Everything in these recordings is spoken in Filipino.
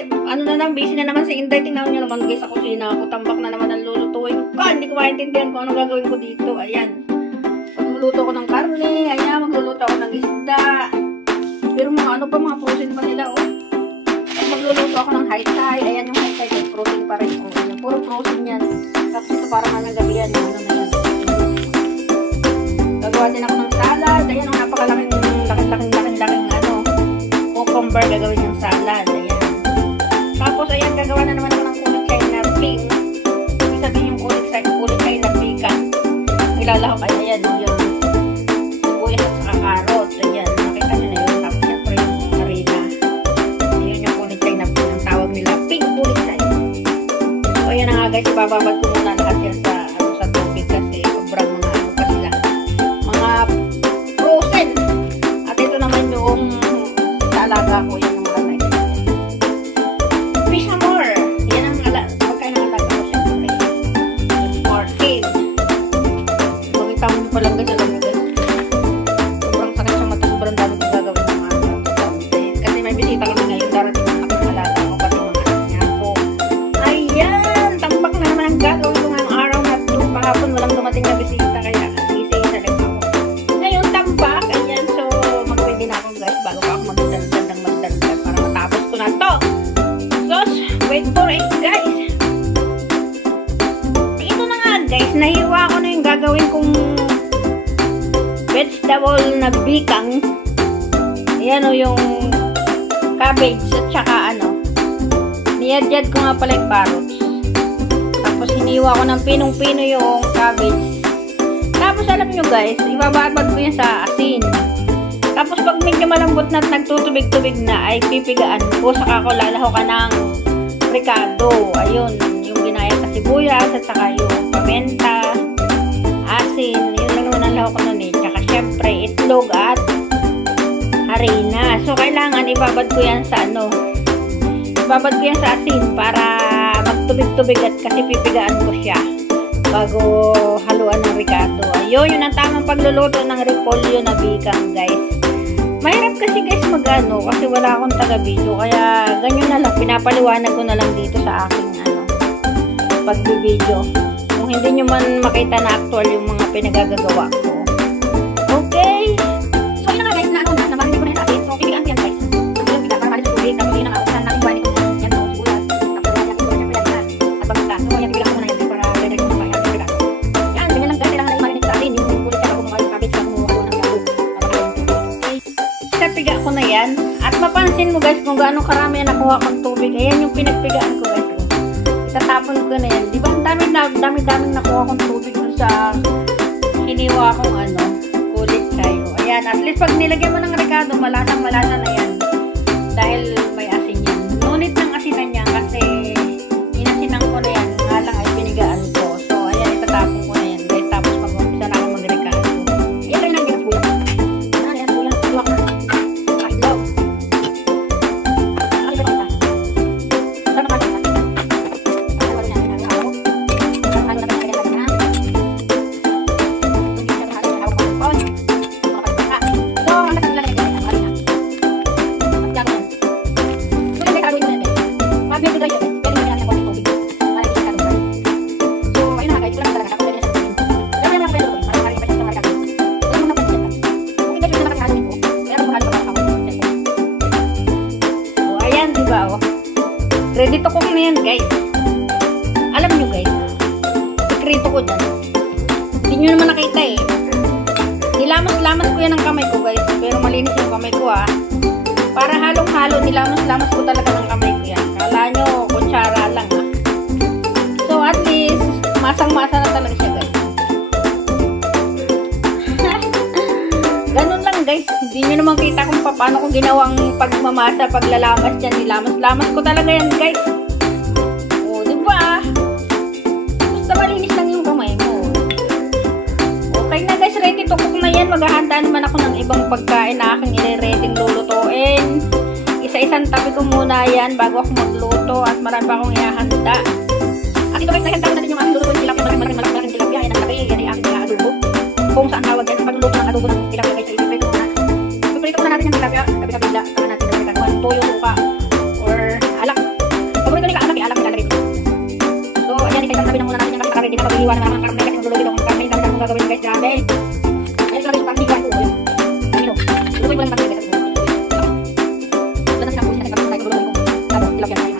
ano na lang, busy na naman si Inday. Tingnan nyo naman guys, sa kusina ako. Tambak na naman ang lulutuin ko. Hindi ko maintindihan kung anong gagawin ko dito. Ayan. Magluluto ko ng karne. Ayan, magluluto ako ng isda. Pero mga ano pa, mga protein pa nila, oh. At magluluto ako ng high-thai. Ayan yung high-thai, yung protein pa rin. Oh. Ayan, puro protein yan. Tapos ito parang anong gabi yan. Ano na yan. Gagawa din ako ng salad. Ayan, yung napakalaking ano, cucumber gagawin yung salad. Ayan. Tapos, ayan, gagawa na naman ako ng kulit na pink. Ibig sabihin yung kulit na pikan. Ilalahok, ayan, yung sibuyas at saka carrot. Ayan, nakita nyo na yun. Tapos, syempre, yung harina. Ayan yung kulit na pink. Ang tawag nila, pink kulit. So, ayan na nga guys, ibababad ko muna lahat yan sa tubig kasi sobrang mga ano pa sila. Mga frozen. At ito naman yung talaga ko yan. Fish more. Yan ang pagkain ng alaga ko syempre. Market. Makita mo pa lang guys, alam nyo guys. Sobrang sakit sa mata. Sobrang dami kong gagawin ng mga kasi may bisita kami ngayon. Darating ang aking alaga ko pati mga anak niya po. Ayan! Tambak na naman ang gagawin ko ngayong araw na ito. Kahapon walang dumating na bisita kaya gising sa leg ako. Ngayon tambak. Ayan. So mag-ready na ako guys bago pa ako magdaldal para matapos ko na to. Wait for it guys. Ito na nga guys, nahiwa ko na yung gagawin kong vegetable na bikang. Ayan o yung cabbage at saka ano, niyadyad ko nga pala yung carrots. Tapos hiniwa ko ng pinong-pino yung cabbage. Tapos alam nyo guys, ibababad ko yan sa asin. Tapos pag medyo malambot na at nagtutubig-tubig na ay pipigaan ko, saka ko lalahokan ng ricado. Ayun, yung ginayat na sibuyas at saka yung pamenta, asin, yun lang naman ang lahok ko nun eh. Tsaka syempre itlog at harina. So kailangan ibabad ko yan sa ano, ibabad ko yan sa asin para magtubig-tubig at kasi pipigaan ko siya bago haluan ng ricado. Ayun, yun ang tamang pagluluto ng repolyo na bikang guys. Mahirap kasi guys mag-ano kasi wala akong taga-video kaya ganyan na lang, pinapaliwanag ko na lang dito sa aking ano pag-video. Kung hindi nyo man makita na actual yung mga pinagagagawa ko. Okay. So yun na nga guys, na ano na, nabarinig ko na yung asin. So pipigaan ko yan guys. Tapos yung para malis tubig, tapos yun na nga, usan na yung bari ko yan so sigulas. Tapos yan ito, syempre yan na at pagpunta. So yan, pipigaan ko muna yan para pwede ko muna yan. Yan, ganyan lang guys, kailangan na i-marinate sa atin. Yung kulit na kumuha yung cabbage na kumuha ko ng gato. Piga ko na yan. At mapansin mo guys kung gaano karami na nakuha kong tubig. Ayan yung pinagpigaan ko guys. Itatapon ko na yan. Diba ang dami-daming nakuha kong tubig dun sa hiniwa kong ano, kulit kayo. Ayan, at least pag nilagyan mo ng ricado, malasang-malasa na yan. Dahil may asin yan. Ngunit ng asinan niya kasi inasinan ko na yan. Nga lang ay pinigaan ko. So, ayan, itatapon ko na yan guys. Tapos mag-umpisa na akong mag-ricado. Ayan rin lang guys, bulat. Ayan, bulat. Bulat na. Ready to cook na yan guys. Alam nyo guys, sekreto ko dyan. Hindi nyo naman nakita eh. Nilamas-lamas ko yan ng kamay ko guys. Pero malinis yung kamay ko ah. Para halong-halo, nilamas-lamas ko talaga ng kamay ko yan. Kala nyo, kutsara lang ah. So at least, masang-masa na talaga siya guys. Ganun lang guys. Hindi nyo naman kita kung paano ko ginawang pagmamasa, paglalamas yan. Nilamas-lamas ko talaga yan guys. O, diba? Basta malinis lang yung kamay mo. Okay na guys, ready to cook na yan. Maghahanda naman ako ng ibang pagkain na aking i-rating lulutuin. Isa-isang tabi ko muna yan bago ako magluto at marami pa akong ihahanda. At ito guys, nahanda ko natin yung aking lulutuin tilapia. Malaking tilapia. Yan ang tabi. Yan ay aking adobo. Kung saan tawag yan ang pagluluto ng adobo ng tilapia guys. Ipiprito ko na natin yung tilapia. Tabi-tabi lang. Saka natin ang toyo, suka, or alak. guys, ang sabi ng muna natin yung kasi kinapaghiwa na mga karne kasi magluluto ng karne. Dami kang gagawin guys, grabe. Ayun grabe yung panghiwa ko. Ayun. Lutuin ko lang karne guys. Ito na siya po siya kasi magluluto ko. Tapos tilapia na yun.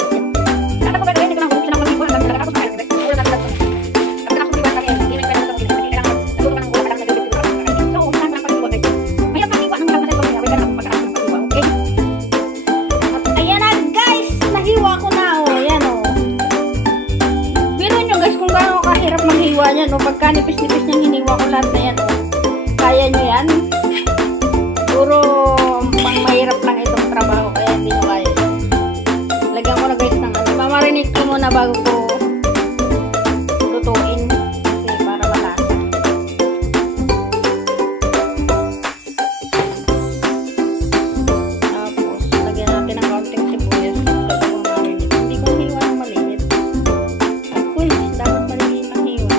Dapat ko gagawin, ito lang siya ng panghiwa. Tapos na tapos guys. Puro na tapos. Tapos na panghiwa natin. Hindi na pwede ng kailangan luto ka ng ulam lang nagawin ko. So, unahan ko ng panghiwa guys. Mayroon panghiwa ng karne sa panghiwa. Kaya na pagkakaroon ng panghiwa. Okay? At ayan na guys, nahiwa ko na ayan guys, kung gaano kahirap maghiwa yan, pagka nipis-nipis niyang hiniwa ko lahat na yan, kaya nyo yan. Puro pang mahirap lang itong trabaho, kaya hindi nyo kaya. Lagyan ko na guys ng mamarinig ko muna bago ko lutuin kasi para malasa. Tapos lagyan natin ng konting sibuyas. Hindi ko nahiwa ng maliit. Dapat maliit ang hiwa.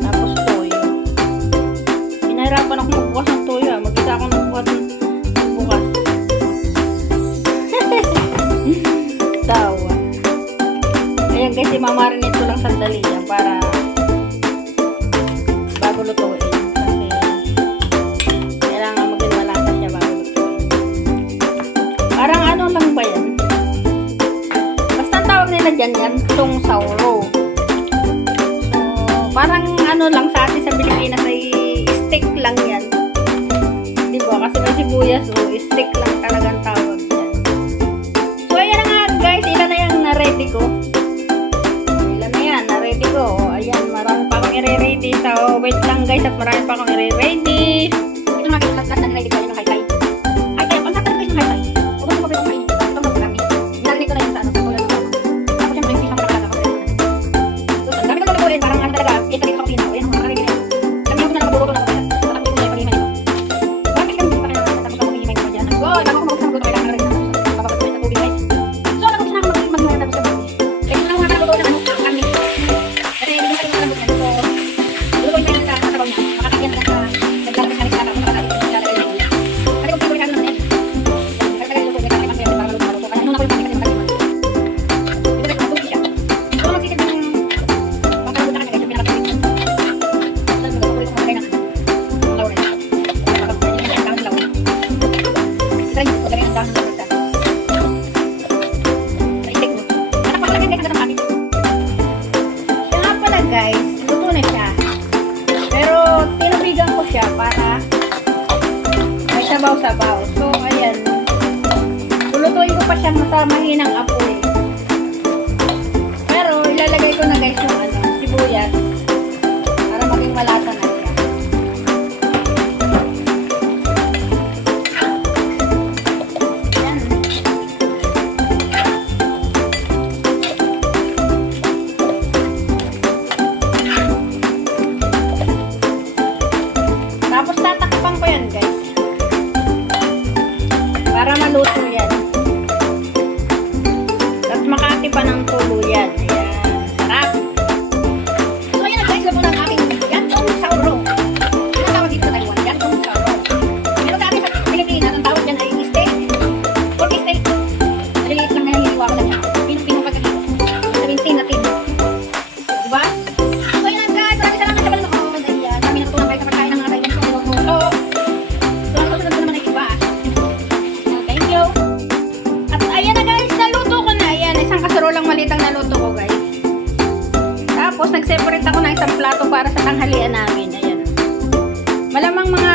Tapos toyo. Pinahirapan ako magbukas ng toyo. Mag-isa ako magbukas. Tawa. Ayan guys, imamarinate ko lang sandali yan para bago lutuin. Kasi kailangan maging malasa siya bago lutuin. Parang ano lang ba yan? Basta ang tawag nila dyan yan, tong sauro. So, parang ano lang sa atin sa Pilipinas ay stick lang yan. Diba? Kasi may sibuyas o stick lang talagang tawag dyan. So, ayan na nga guys. Ilan na yung na-ready ko. Ilan na yan, na-ready ko. Ayan, marami pa akong i-ready. So, wait lang guys at marami pa akong i-ready. Ito na mga kitas na na-ready ko yung high-high. High-high, kung saan guys yung high-high? Parang ano talaga, ito rin sa kusina. Ayan, mga karinig na yun. Kami ako na lang magbuluto na ako. Tapos yung pag-ihiman ito. Bakit kami pa kailangan tapos ako mag-ihiman ko dyan. Go! Bago ko mag-usap magluto, kailangan na rin na papapatuloy sa tubig guys. So, nag-usap na ako mag-ihiman tapos sa tubig. Kaya kung ako makakuluto ng kami. Kasi hindi ko kayo makakuluto yan. So, lulutuin ko yan sa sabaw niya. Makakagyan na sa naglalagay sa naglalagay sa naglalagay sa niya. Kasi kung pipuli ka naman yan. Kasi tagal luto, kasi kasi para maluto. Kaya nung ako yung pati kasi magkaliman. Dito kasi matubig siya. So, magsisip ng guys, luto na siya. Pero tinubigan ko siya para may sabaw-sabaw. So, ayan. Lulutuin ko pa siya sa mahinang apoy. Pero ilalagay ko na guys yung sibuyas para maging malasa na siya. Tapos tatakpan ko yan guys. Para maluto yan. Tapos makati pa ng tuluyan. Ayan. Sarap. So ayan na guys. Labo na ang aking yantong sauro. Ano tawag dito sa Taiwan? Yantong sauro. Pero sa atin sa Pilipinas, ang tawag dyan ay steak. Pork steak. Maliliit lang na hiniwa ko na niya. Pinong pagkakito. Sabihin tin. Diba? So ayan na guys. Maraming salamat sa panonood. Ayan. Kami natutunan kayo sa pagkain ng mga Taiwan. Lang malitang naluto ko guys. Tapos nag-separate ako ng isang plato para sa tanghalian namin. Ayan. Malamang mga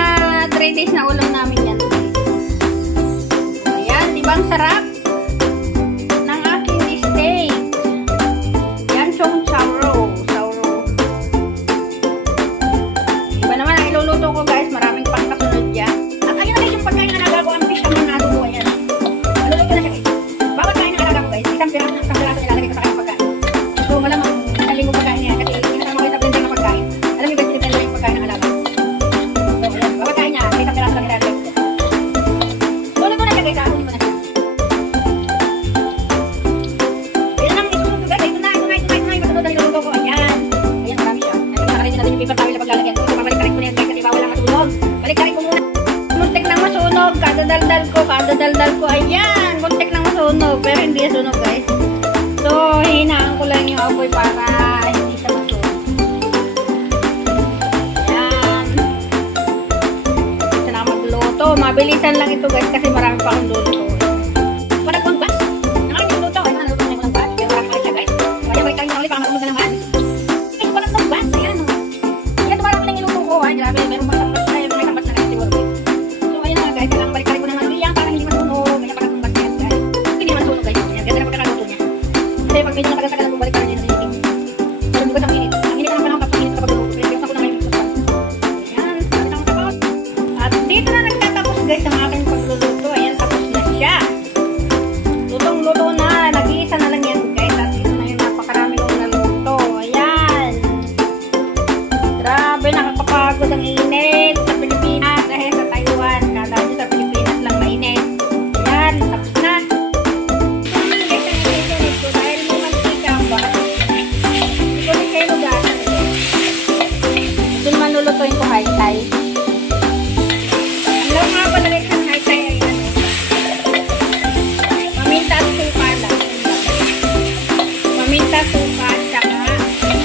3 days na ulam namin yan. Ayan, diba ang sarap ng aking steak. Yan, chong sauro. Iba naman ang iluluto ko guys. Maraming pang kasunod yan. At ayun na guys yung pagkain na nagago ang fish ang mga adobo. Ayan. Maluluto na siya guys. Bawat kain na nagago guys. Isang piraso nilalagay ko sa kanyang pagkain. So, malamang saling mo pagkain niya kasi kinasama ko sa blender ng pagkain. Alam mo guys, depende yung pagkain ng alaga. So, ayan. Bawat kain niya, isang piraso lang nilalagay ko. So, luto na siya guys. Ahunin ko na siya. Ayan lang, isunod ko guys. Ito na. Masunod na niluluto ko. Ayan. Ayan, marami siya. Nakakalitin natin yung paper towel na paglalagyan. So, babalik-tarik ko na yan guys kasi bawal lang masunog. Balik-tarik ko muna. Muntik nang masunog. Kadadaldal ko. Ayan. Muntik nang masunog. sunog, pero hindi sunog guys. So, hinaan ko lang yung apoy para hindi siya masunog. Ayan. Gusto na ako magluto. Mabilisan lang ito guys kasi marami pa akong luto. Wala kong bas. Nakakang luto. Ay, naluto na yung bas. Kaya marami pa siya guys. Kaya balik tayo na ulit para makumag na naman. Ay, wala kong bas. Ayan. Ayan, tumarami lang yung luto ko. Ay, grabe. Meron pa sampas na. May sampas na guys siguro. So, ayun na guys. Kailangan balik-balik ko naman ulit para hindi masunog. Kaya pala kong bas yan guys. Hindi masunog guys. Ayan, ganda na pagkakaluto niya. Kasi pag medyo nakatagal na bumalik ka rin yun na yung pero hindi ko sa minute. Ang init ka ng panahon kapag minute kapag luto. Pero yung ako na ngayon gusto. Ayan, sabi na tapos. At dito na nagtatapos guys ang aking pagluluto. Ayan, tapos na siya. Lutong-luto na. Nag-iisa na lang yan guys. At ito na yung napakarami kong naluto. Ayan. Grabe, nakakapagod ang init sa Pilipinas. Dahil sa Taiwan. Kala nyo sa Pilipinas lang mainit. Ayan, tapos na. Lulutuin ko high-tie. Ang lang nga pala guys ang high-tie ay ano. Paminta at suka lang. Paminta, suka, at saka asin,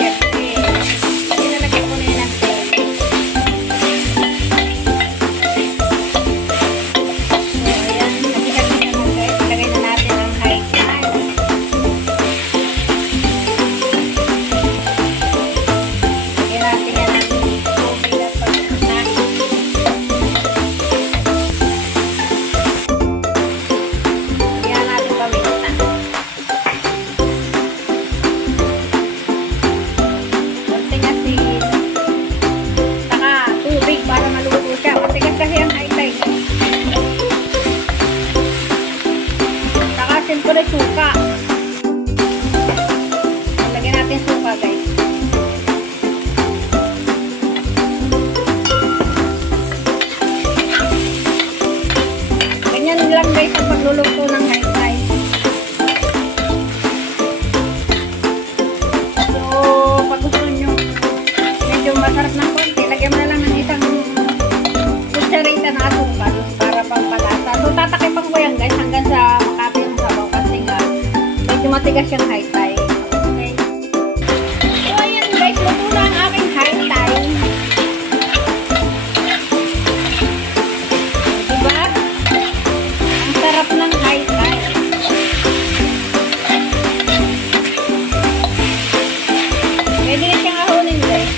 syempre. Nilalagyan ko na yun ang tail. So, ayan. Nagigagin na guys. Ilagay na natin ang high-tie. Para maluto siya. Matigas kasi ang high-tie. Saka siyempre suka. Lagyan natin suka guys. Ganyan lang guys ang pagluluto ng high-tie. So, pag gusto nyo medyo masarap ng konti, lagyan mo na lang ng isang kutsarita na asukal para pampalasa. So, tatakipan ko yan guys hanggang sa makati yung sabaw kasi nga medyo matigas yung high-tie. Okay. So, ayan guys, luto na ang aking high-tie. Diba? Ang sarap ng high-tie. Pwede na siyang ahunin guys.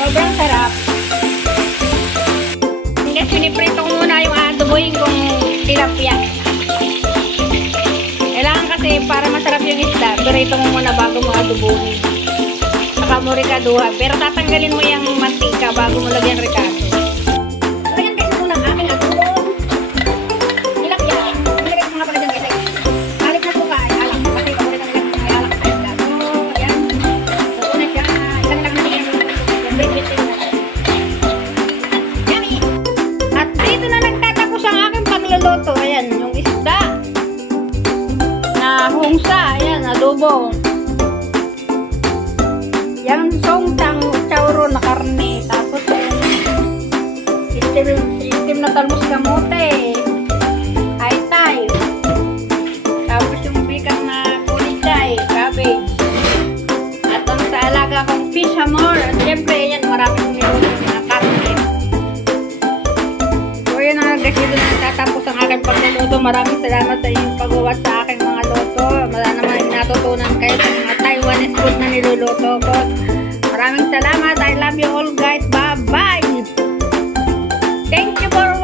Sobrang sarap. Hindi, siniprito ko muna yung adoboyin kong tilapia. Kailangan kasi para masarap yung isda, durito mo muna bago mo adobohin. Saka mo rikaduhan. Pero tatanggalin mo yung mantika bago mo lagyan ricado. So yan guys, muna ang aking adobong tilapia. Nilagay ko nga pala dyan guys. Alit na suka ay alak. Kasi paborito nila ay alak sa isda. So, yan. Luto na siya. Ilan lang natin yung breakfast na. Yummy! At dito na nagtatapos ang aking pagluluto. Ayan, yung isda na hungsa. Ayan, adobo. Yan, songtang chauro na karne. Tapos itim na talmos kamote. High-tie. Tapos yung bikang na kulichay, cabbage. At ang sa alaga kong fish hamor. At syempre, yan, maraming niluto na karne. So, yun na guys, dito na tatapos ang aking pagluluto. Maraming salamat sa inyong pag-watch sa aking mga luto. Wala naman natutunan kayo sa mga Taiwanese food na niluluto ko. Maraming salamat. I love you all guys. Bye-bye. Thank you for